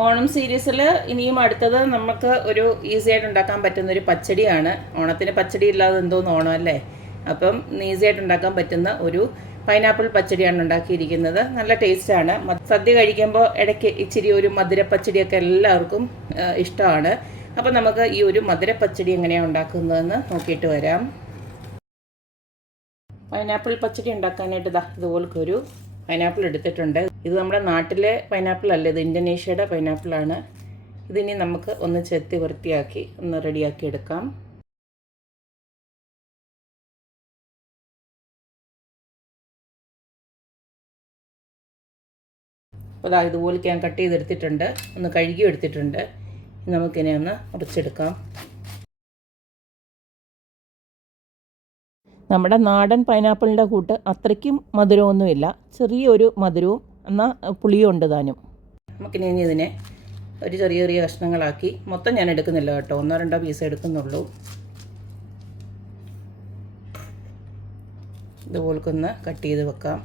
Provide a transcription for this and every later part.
ഓണം സീരീസിൽ ഇനിയും അടുത്തത് നമുക്ക് ഒരു ഈസി ആയിട്ട് ഉണ്ടാക്കാൻ പറ്റുന്നൊരു പച്ചടിയാണ്. ഓണത്തിന് പച്ചടി ഇല്ലാതെ എന്തോന്ന് ഓണം അല്ലേ. അപ്പം ഈസി ആയിട്ട് ഉണ്ടാക്കാൻ പറ്റുന്ന ഒരു പൈനാപ്പിൾ പച്ചടിയാണ് ഉണ്ടാക്കിയിരിക്കുന്നത്. നല്ല ടേസ്റ്റാണ്. സദ്യ കഴിക്കുമ്പോൾ ഇടയ്ക്ക് ഇച്ചിരി ഒരു മധുരപ്പച്ചടിയൊക്കെ എല്ലാവർക്കും ഇഷ്ടമാണ്. അപ്പം നമുക്ക് ഈ ഒരു മധുരപ്പച്ചടി എങ്ങനെയാണ് ഉണ്ടാക്കുന്നതെന്ന് നോക്കിയിട്ട് വരാം. പൈനാപ്പിൾ പച്ചടി ഉണ്ടാക്കാനായിട്ട് ഇതുപോലൊരു പൈനാപ്പിൾ എടുത്തിട്ടുണ്ട്. ഇത് നമ്മുടെ നാട്ടിലെ പൈനാപ്പിൾ അല്ല, ഇത് ഇന്തോനേഷ്യയുടെ പൈനാപ്പിളാണ്. ഇതിനി നമുക്ക് ഒന്ന് ചെത്തി വൃത്തിയാക്കി ഒന്ന് റെഡിയാക്കി എടുക്കാം. അപ്പോൾ ഇതുപോലെ ഞാൻ കട്ട് ചെയ്തെടുത്തിട്ടുണ്ട്, ഒന്ന് കഴുകി എടുത്തിട്ടുണ്ട്. നമുക്കിനെ ഒന്ന് മുറിച്ചെടുക്കാം. നമ്മുടെ നാടൻ പൈനാപ്പിളിൻ്റെ കൂട്ട് അത്രയ്ക്കും മധുരമൊന്നുമില്ല, ചെറിയൊരു മധുരവും എന്നാൽ പുളിയും ഉണ്ട് താനും. നമുക്കിനി ഇതിനെ ഒരു ചെറിയ ചെറിയ കഷ്ണങ്ങളാക്കി, മൊത്തം ഞാൻ എടുക്കുന്നില്ല കേട്ടോ, 1-2 പീസ് എടുക്കുന്നുള്ളൂ. ഇതുപോലൊന്ന് കട്ട് ചെയ്ത് വെക്കാം.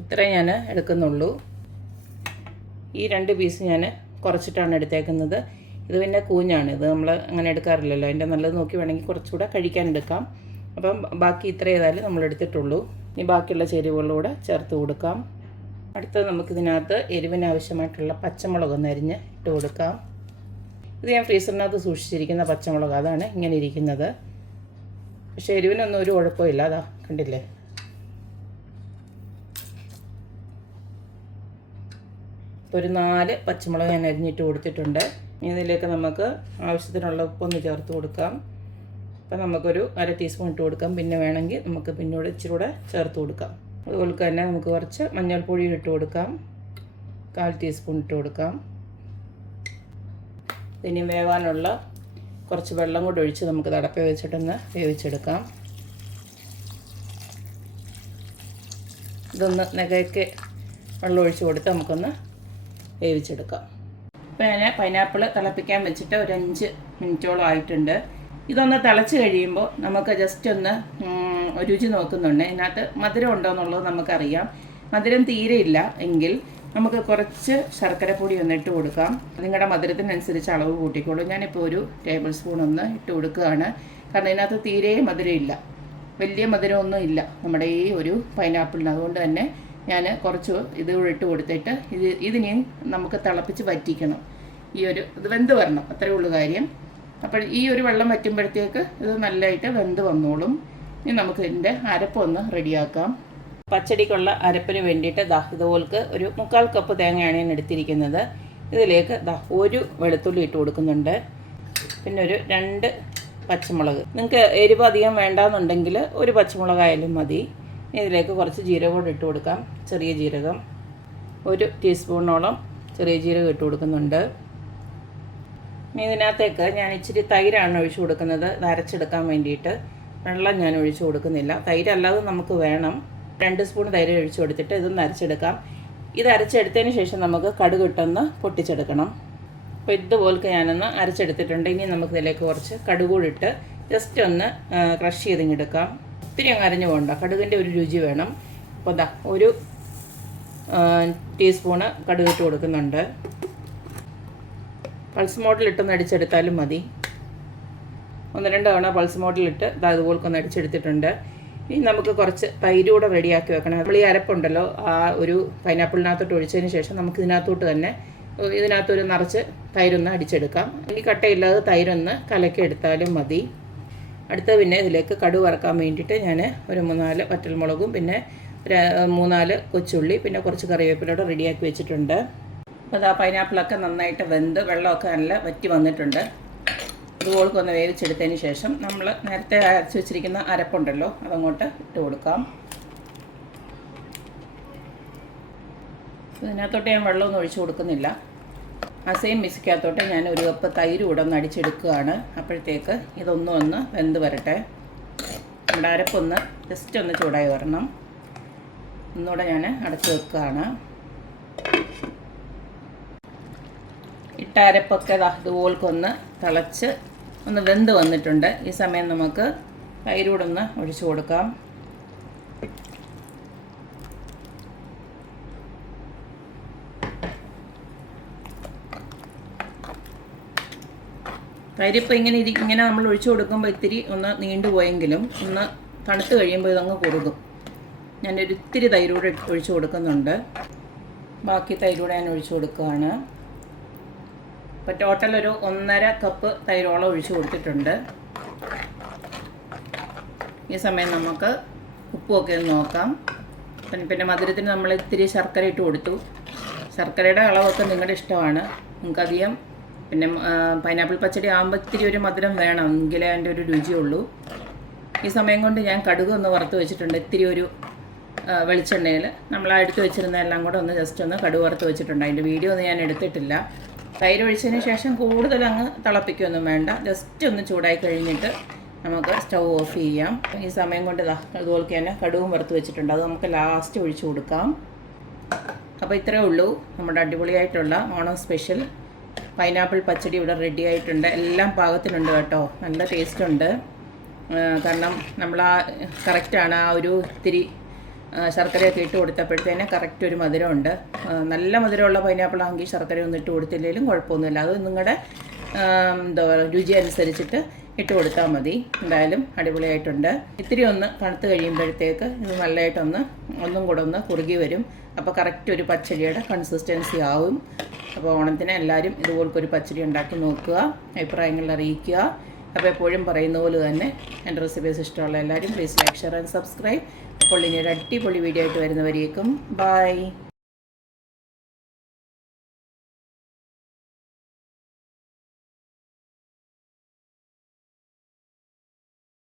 ഇത്രയും ഞാൻ എടുക്കുന്നുള്ളൂ. ഈ 2 പീസ് ഞാൻ കുറച്ചിട്ടാണ് എടുത്തേക്കുന്നത്. ഇത് പിന്നെ കൂഞ്ഞാണ്, ഇത് നമ്മൾ അങ്ങനെ എടുക്കാറില്ലല്ലോ. അതിൻ്റെ നല്ലത് നോക്കി വേണമെങ്കിൽ കുറച്ചുകൂടെ കഴിക്കാൻ എടുക്കാം. അപ്പം ബാക്കി ഇത്ര ഏതായാലും നമ്മൾ എടുത്തിട്ടുള്ളൂ. ഇനി ബാക്കിയുള്ള ചേരുവകളൂടെ ചേർത്ത് കൊടുക്കാം. അടുത്തത് നമുക്കിതിനകത്ത് എരിവിന് ആവശ്യമായിട്ടുള്ള പച്ചമുളക് ഒന്ന് അരിഞ്ഞ് ഇട്ട് കൊടുക്കാം. ഇത് ഞാൻ ഫ്രീസറിനകത്ത് സൂക്ഷിച്ചിരിക്കുന്ന പച്ചമുളക്, അതാണ് ഇങ്ങനെ ഇരിക്കുന്നത്. പക്ഷേ എരിവിനൊന്നും ഒരു കുഴപ്പമില്ല, അതാ കണ്ടില്ലേ. ഒരു 4 പച്ചമുളക് ഞാൻ അരിഞ്ഞിട്ട് കൊടുത്തിട്ടുണ്ട്. ഇതിലേക്ക് നമുക്ക് ആവശ്യത്തിനുള്ള ഉപ്പൊന്ന് ചേർത്ത് കൊടുക്കാം. അപ്പം നമുക്കൊരു 1/2 ടീസ്പൂൺ ഇട്ട് കൊടുക്കാം. പിന്നെ വേണമെങ്കിൽ നമുക്ക് പിന്നീട് ഇച്ചിരി കൂടെ ചേർത്ത് കൊടുക്കാം. അതുപോലെ തന്നെ നമുക്ക് കുറച്ച് മഞ്ഞൾപ്പൊടി ഇട്ട് കൊടുക്കാം. 1/4 ടീസ്പൂൺ ഇട്ട് കൊടുക്കാം. ഇനി വേവാനുള്ള കുറച്ച് വെള്ളം കൂടെ ഒഴിച്ച് നമുക്ക് അടപ്പേ വെച്ചിട്ടൊന്ന് വേവിച്ചെടുക്കാം. ഇതൊന്ന് നകയ്ക്ക് വെള്ളം ഒഴിച്ച് കൊടുത്ത് നമുക്കൊന്ന് വേവിച്ചെടുക്കാം. ഇപ്പോൾ ഞാൻ പൈനാപ്പിൾ തിളപ്പിക്കാൻ വെച്ചിട്ട് ഒരു 5 മിനിറ്റോളം ആയിട്ടുണ്ട്. ഇതൊന്ന് തിളച്ച് കഴിയുമ്പോൾ നമുക്ക് ജസ്റ്റ് ഒന്ന് രുചി നോക്കുന്നുണ്ട്. ഇതിനകത്ത് മധുരം ഉണ്ടോ എന്നുള്ളത് നമുക്കറിയാം. മധുരം തീരെ ഇല്ല എങ്കിൽ നമുക്ക് കുറച്ച് ശർക്കര പൊടി ഒന്ന് ഇട്ട് കൊടുക്കാം. നിങ്ങളുടെ മധുരത്തിനനുസരിച്ച് അളവ് കൂട്ടിക്കോളൂ. ഞാനിപ്പോൾ ഒരു ടേബിൾ സ്പൂൺ ഒന്ന് ഇട്ട് കൊടുക്കുകയാണ്. കാരണം ഇതിനകത്ത് തീരെ മധുരമില്ല, വലിയ മധുരമൊന്നും ഇല്ല നമ്മുടെ ഈ ഒരു പൈനാപ്പിളിന്. അതുകൊണ്ട് തന്നെ ഞാൻ കുറച്ച് ഇത് ഇട്ട് കൊടുത്തിട്ട് ഇതിനെ നമുക്ക് തിളപ്പിച്ച് വറ്റിക്കണം. ഇത് വെന്ത് വരണം, അത്രയേ ഉള്ളൂ കാര്യം. അപ്പോൾ ഈ ഒരു വെള്ളം വറ്റുമ്പോഴത്തേക്ക് ഇത് നല്ലതായിട്ട് വെന്ത് വന്നോളും. ഇനി നമുക്ക് ഇതിൻ്റെ അരപ്പൊന്ന് റെഡിയാക്കാം. പച്ചടിക്കുള്ള അരപ്പിന് വേണ്ടിയിട്ട് ഇതുപോലക്ക് ഒരു 1/4 കപ്പ് തേങ്ങയാണ് ഞാൻ എടുത്തിരിക്കുന്നത്. ഇതിലേക്ക് ഒരു വെളുത്തുള്ളി ഇട്ട് കൊടുക്കുന്നുണ്ട്. പിന്നെ ഒരു 2 പച്ചമുളക്. നിങ്ങൾക്ക് എരിവ് അധികം വേണ്ടാന്നുണ്ടെങ്കിൽ ഒരു പച്ചമുളകായാലും മതി. ഇതിലേക്ക് കുറച്ച് ജീരകം കൂടെ ഇട്ട് കൊടുക്കാം. ചെറിയ ജീരകം 1 ടീസ്പൂണോളം ചെറിയ ജീരകം ഇട്ട് കൊടുക്കുന്നുണ്ട്. ഇതിനകത്തേക്ക് ഞാൻ ഇച്ചിരി തൈരാണ് ഒഴിച്ചു കൊടുക്കുന്നത്, ഇത് അരച്ചെടുക്കാൻ വേണ്ടിയിട്ട്. വെള്ളം ഞാൻ ഒഴിച്ചു കൊടുക്കുന്നില്ല. തൈരല്ലാതെ നമുക്ക് വേണം. 2 സ്പൂൺ തൈര് ഒഴിച്ചു കൊടുത്തിട്ട് ഇതൊന്ന് അരച്ചെടുക്കാം. ഇത് അരച്ചെടുത്തതിന് ശേഷം നമുക്ക് കടുക് ഇട്ടൊന്ന് പൊട്ടിച്ചെടുക്കണം. അപ്പോൾ ഇതുപോലൊക്കെ ഞാനൊന്ന് അരച്ചെടുത്തിട്ടുണ്ട്. ഇനി നമുക്കിതിലേക്ക് കുറച്ച് കടുക് കൂടി ഇട്ട് ജസ്റ്റ് ഒന്ന് ക്രഷ് ചെയ്തിങ്ങെടുക്കാം. ഒത്തിരി അങ്ങ് അരഞ്ഞു പോകണ്ട, കടുകിൻ്റെ ഒരു രുചി വേണം. അപ്പോൾ ഒരു ടീസ്പൂണ് കടുക് ഇട്ട് കൊടുക്കുന്നുണ്ട്. പൾസ് മോഡിലിട്ടൊന്ന് അടിച്ചെടുത്താലും മതി. 1-2 തവണ പൾസ് മോഡിലിട്ട് അതുപോലൊക്കെ അടിച്ചെടുത്തിട്ടുണ്ട്. ഇനി നമുക്ക് കുറച്ച് തൈര് കൂടെ റെഡിയാക്കി വെക്കണം. നമ്മൾ ഈ അരപ്പുണ്ടല്ലോ, ആ ഒരു പൈനാപ്പിളിനകത്തോട്ട് ഒഴിച്ചതിന് ശേഷം നമുക്ക് ഇതിനകത്തൊരു നിറച്ച് തൈരൊന്ന് അടിച്ചെടുക്കാം. ഈ കട്ടയില്ലാതെ തൈരൊന്ന് കലക്കി എടുത്താലും മതി. അടുത്ത പിന്നെ ഇതിലേക്ക് കടുക് വറക്കാൻ വേണ്ടിയിട്ട് ഞാൻ ഒരു 3-4 വറ്റൽമുളകും പിന്നെ 3-4 കൊച്ചുള്ളി പിന്നെ കുറച്ച് കറിവേപ്പിലൂടെ റെഡിയാക്കി വെച്ചിട്ടുണ്ട്. അപ്പോൾ പൈനാപ്പിളൊക്കെ നന്നായിട്ട് വെന്ത് വെള്ളമൊക്കെ നല്ല വറ്റി വന്നിട്ടുണ്ട്. ഇതുപോലൊക്കെ ഒന്ന് വേവിച്ചെടുത്തതിന് ശേഷം നമ്മൾ നേരത്തെ അരച്ച് വെച്ചിരിക്കുന്ന അരപ്പുണ്ടല്ലോ അതങ്ങോട്ട് ഇട്ട് കൊടുക്കാം. ഇതിനകത്തോട്ട് ഞാൻ വെള്ളമൊന്നും ഒഴിച്ചു കൊടുക്കുന്നില്ല. ആ സെയിം മിക്സിക്കകത്തോട്ട് ഞാൻ 1 കപ്പ് തൈര് കൂടെ ഒന്ന് അടിച്ചെടുക്കുകയാണ്. അപ്പോഴത്തേക്ക് ഒന്ന് വെന്ത് വരട്ടെ. നമ്മുടെ അരപ്പൊന്ന് ജസ്റ്റ് ഒന്ന് ചൂടായി വരണം. ഒന്നുകൂടെ ഞാൻ അടച്ചു വെക്കുകയാണ്. മുട്ട അരപ്പൊക്കെ ഇതുപോൽക്കൊന്ന് തിളച്ച് ഒന്ന് വെന്ത് വന്നിട്ടുണ്ട്. ഈ സമയം നമുക്ക് തൈര് കൂടെ ഒന്ന് ഒഴിച്ചു കൊടുക്കാം. തൈരിപ്പോൾ ഇങ്ങനെ നമ്മൾ ഒഴിച്ചു കൊടുക്കുമ്പോൾ ഇത്തിരി ഒന്ന് നീണ്ടുപോയെങ്കിലും ഒന്ന് തണുത്ത് കഴിയുമ്പോൾ ഇതങ്ങ് കുറുകും. ഞാനൊരു ഇത്തിരി തൈരൂടെ ഒഴിച്ചു കൊടുക്കുന്നുണ്ട്. ബാക്കി തൈരൂടെ ഞാൻ ഒഴിച്ചു കൊടുക്കുകയാണ്. അപ്പോൾ ടോട്ടൽ ഒരു 1.5 കപ്പ് തൈരോളം ഒഴിച്ചു കൊടുത്തിട്ടുണ്ട്. ഈ സമയം നമുക്ക് ഉപ്പുമൊക്കെ ഒന്ന് നോക്കാം. പിന്നെ മധുരത്തിന് നമ്മൾ ഇത്തിരി ശർക്കര ഇട്ട് കൊടുത്തു. ശർക്കരയുടെ അളവൊക്കെ നിങ്ങളുടെ ഇഷ്ടമാണ്. നിങ്ങൾക്കധികം പിന്നെ പൈനാപ്പിൾ പച്ചടി ആകുമ്പോൾ ഇത്തിരി ഒരു മധുരം വേണം, എങ്കിലേ അതിൻ്റെ ഒരു രുചിയുള്ളൂ. ഈ സമയം കൊണ്ട് ഞാൻ കടുക് ഒന്ന് വറുത്ത് വെച്ചിട്ടുണ്ട്. ഇത്തിരി ഒരു വെളിച്ചെണ്ണയിൽ നമ്മൾ എടുത്ത് വെച്ചിരുന്ന എല്ലാം കൂടെ ഒന്ന് ജസ്റ്റ് ഒന്ന് കടുക് വറുത്ത് വെച്ചിട്ടുണ്ട്. അതിൻ്റെ വീഡിയോ ഒന്നും ഞാൻ എടുത്തിട്ടില്ല. തൈര് ഒഴിച്ചതിന് ശേഷം കൂടുതൽ അങ്ങ് തിളപ്പിക്കുകയൊന്നും വേണ്ട. ജസ്റ്റ് ഒന്ന് ചൂടായി കഴിഞ്ഞിട്ട് നമുക്ക് സ്റ്റൗ ഓഫ് ചെയ്യാം. ഈ സമയം കൊണ്ട് അതുപോലെ തന്നെ കടുകും വറുത്ത് വെച്ചിട്ടുണ്ട്. അത് നമുക്ക് ലാസ്റ്റ് ഒഴിച്ചു കൊടുക്കാം. അപ്പോൾ ഇത്രയേ ഉള്ളൂ നമ്മുടെ അടിപൊളിയായിട്ടുള്ള ഓണം സ്പെഷ്യൽ പൈനാപ്പിൾ പച്ചടി ഇവിടെ റെഡി ആയിട്ടുണ്ട്. എല്ലാം പാകത്തിനുണ്ട് കേട്ടോ, നല്ല ടേസ്റ്റുണ്ട്. കാരണം നമ്മൾ കറക്റ്റാണ് ആ ഒരു ഇത്തിരി ശർക്കരയൊക്കെ ഇട്ട് കൊടുത്തപ്പോഴത്തേന് കറക്റ്റ് ഒരു മധുരമുണ്ട്. നല്ല മധുരമുള്ള പൈനാപ്പിൾ ആണെങ്കിൽ ശർക്കരയൊന്നും ഇട്ട് കൊടുത്തില്ലെങ്കിലും കുഴപ്പമൊന്നുമില്ല. അത് നിങ്ങളുടെ എന്താ പറയുക രുചി അനുസരിച്ചിട്ട് ഇട്ട് കൊടുത്താൽ മതി. എന്തായാലും അടിപൊളിയായിട്ടുണ്ട്. ഇത്തിരി ഒന്ന് തണുത്ത് കഴിയുമ്പോഴത്തേക്ക് ഇത് നല്ലതായിട്ടൊന്നും കൂടെ ഒന്ന് കുറുകി വരും. അപ്പോൾ കറക്റ്റ് ഒരു പച്ചടിയുടെ കൺസിസ്റ്റൻസി ആവും. അപ്പോൾ ഓണത്തിന് എല്ലാവരും ഇതുപോലൊരു പച്ചടി ഉണ്ടാക്കി നോക്കുക, അഭിപ്രായങ്ങൾ അറിയിക്കുക. അപ്പോൾ എപ്പോഴും പറയുന്ന പോലെ തന്നെ എൻ്റെ റെസിപ്പീസ് ഇഷ്ടമുള്ള എല്ലാവരും please like, share and subscribe. അപ്പോൾ ഇനി ഒരു അടിപൊളി വീഡിയോ ആയിട്ട് വരുന്നവരേക്കും ബൈ.